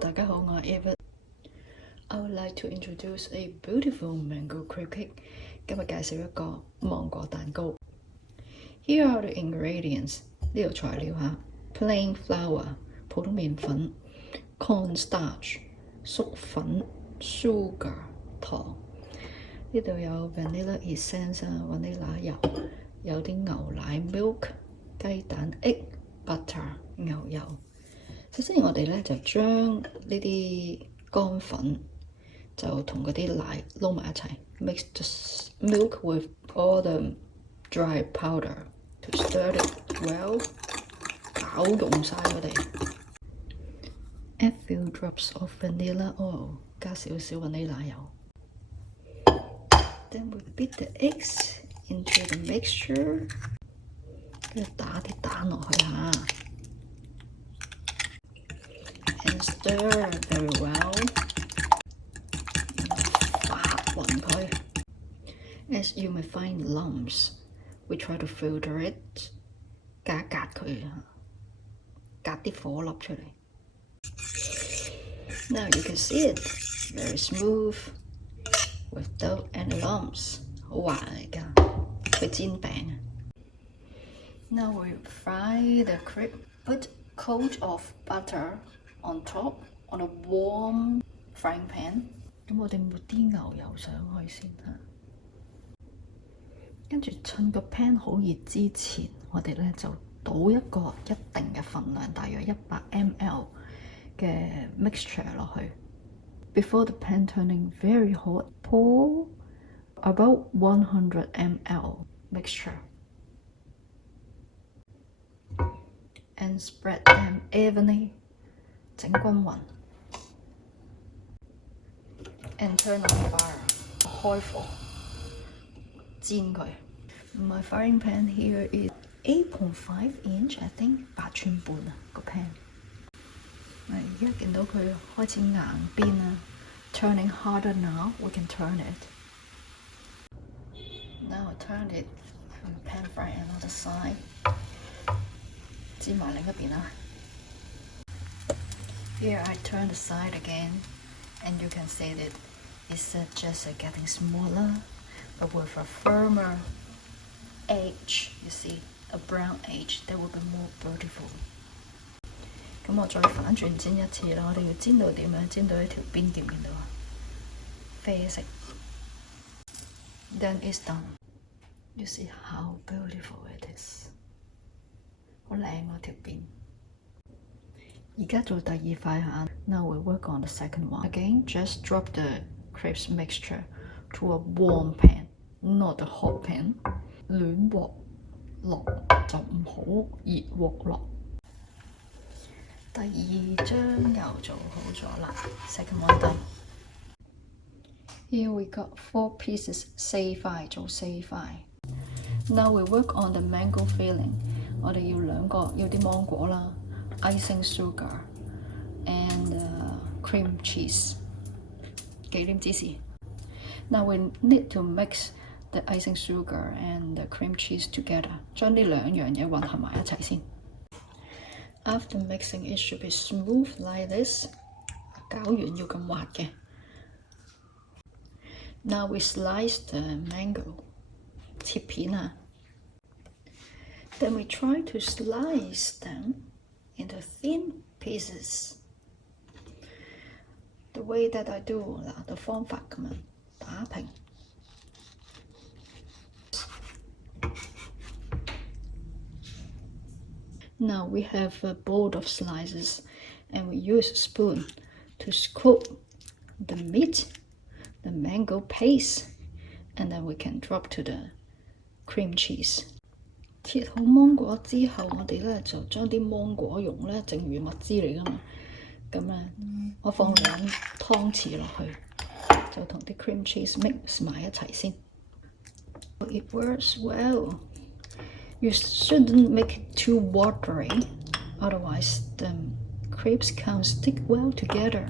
Hello， 大家好，我係 Eva。I would like to introduce a beautiful mango crepe cake。今日介紹一個芒果蛋糕。Here are the ingredients。呢度材料嚇 ：plain flour 普通麵粉 ，cornstarch 粟粉 ，sugar 糖。呢度有 vanilla essence 啊，vanilla油，有啲牛奶 milk， 雞蛋 egg，butter 牛油。首先我哋咧就將呢啲乾粉就同嗰啲奶撈埋一齊 ，mix the milk with all the dry powder to stir it well， 攪溶晒佢哋。Add few drops of vanilla oil， 加少少 vanilla 油。Then we beat the eggs into the mixture， 跟住打啲蛋落去嚇。And stir very well， 發勻佢。As you may find lumps, we try to filter it， 隔佢，隔啲火粒出嚟。Now you can see it very smooth without any lumps， 好滑嚟㗎，佢煎餅。Now we fry the crepe, put coat of butter on top on a warm frying pan。咁我哋抹啲牛油上去先嚇，跟住趁個 pan 好熱之前，我哋咧就倒一個一定嘅份量，大約100 ml 嘅 mixture 落去。Before the pan turning very hot, pour about 100 ml mixture and spread them evenly， 整均勻。And turn on fire， 開火煎佢。My frying pan here is 8.5 inch， I think 8寸半啊個 pan。而家見到佢開始硬邊啦 ，turning harder now， we can turn it。Now I turn it from the pan fry another side， 煎埋另一邊啦。Here I turn the side again, and you can see that it's just getting smaller, but with a firmer edge. You see, a brown edge that will be more beautiful. 咁我再反轉煎一次啦，我哋要煎到點樣？煎到一條邊，見唔見到啊？啡色。Then it's done. You see how beautiful it is. 好靚啊條邊。而家做第二塊嚇。Now we work on the second one. Again, just drop the crepes mixture to a warm pan, not a hot pan. 暖鑊落就唔好熱鑊落。第二張又做好咗啦。Second one done. Here we got 4 pieces， 4塊做4塊。Now we work on the mango filling。我哋要兩個，要啲芒果啦 ，icing sugar and cream cheese， 忌廉芝士。Now we need to mix the icing sugar and the cream cheese together， 將呢兩樣嘢混合埋一齊先。After mixing, it should be smooth like this。攪完要咁滑嘅。Now we slice the mango， 切片啊。Then we try to slice them into thin pieces。The way that I do 嗱，個方法咁樣打平。Now we have a bowl of slices, and we use a spoon to scoop the meat, the mango paste, and then we can drop to the cream cheese。切好芒果之後，我哋咧就將啲芒果蓉咧，正如蜜汁嚟㗎嘛，咁咧我放2湯匙落去，就同啲 cream cheese mix 埋一齊先。It works well. You shouldn't make it too watery, otherwise the crepes can't stick well together。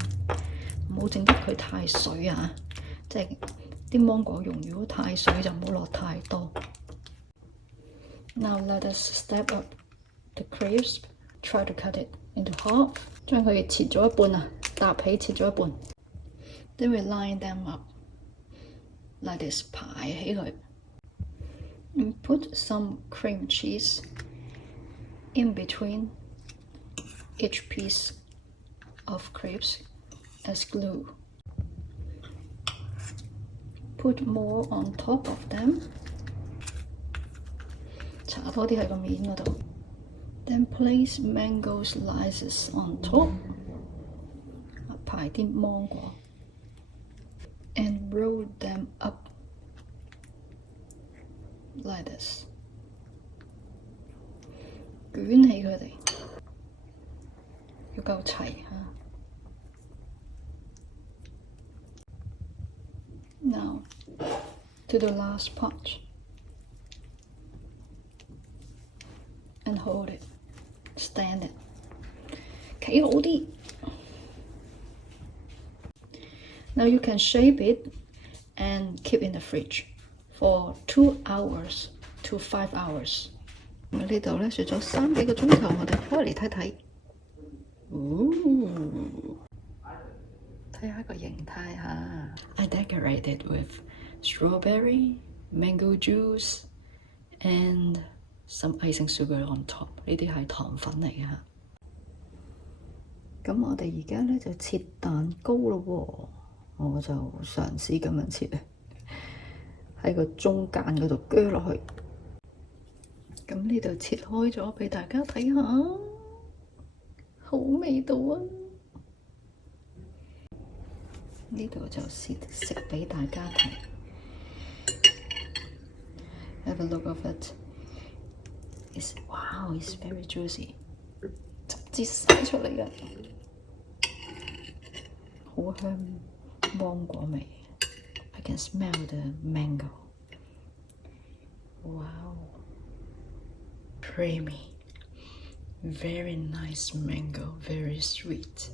唔好整得佢太水啊，即係啲芒果蓉如果太水就唔好落太多。Now let us step up the crepes. Try to cut it into half。將佢切咗一半啊，搭起切咗一半。Then we line them up like this 排起佢。And put some cream cheese in between each piece of crepes as glue. Put more on top of them. 搽多啲喺個面嗰度。Then place mango slices on top. 排啲芒果。And roll them up like this. 捲起佢哋，要夠齊嚇。Now to the last part and hold it, stand it. 企好啲。Now you can shape it and keep in the fridge for 2 hours to 5 hours. 呢度咧雪咗3幾個鐘頭，我哋開嚟睇睇。睇下個形態嚇。I decorated with strawberry, mango juice, and some icing sugar on top. 呢啲係糖粉嚟嘅嚇。咁我哋而家咧就切蛋糕咯喎。我就嘗試咁樣切，喺個中間嗰度鋸落去。咁呢度切開咗俾大家睇下，好味道啊！呢度就食俾大家睇。Have a look of it. Wow, it's very juicy. 直接曬出嚟嘅，好香。芒果味 I can smell the mango. Wow, creamy, very nice mango, very sweet.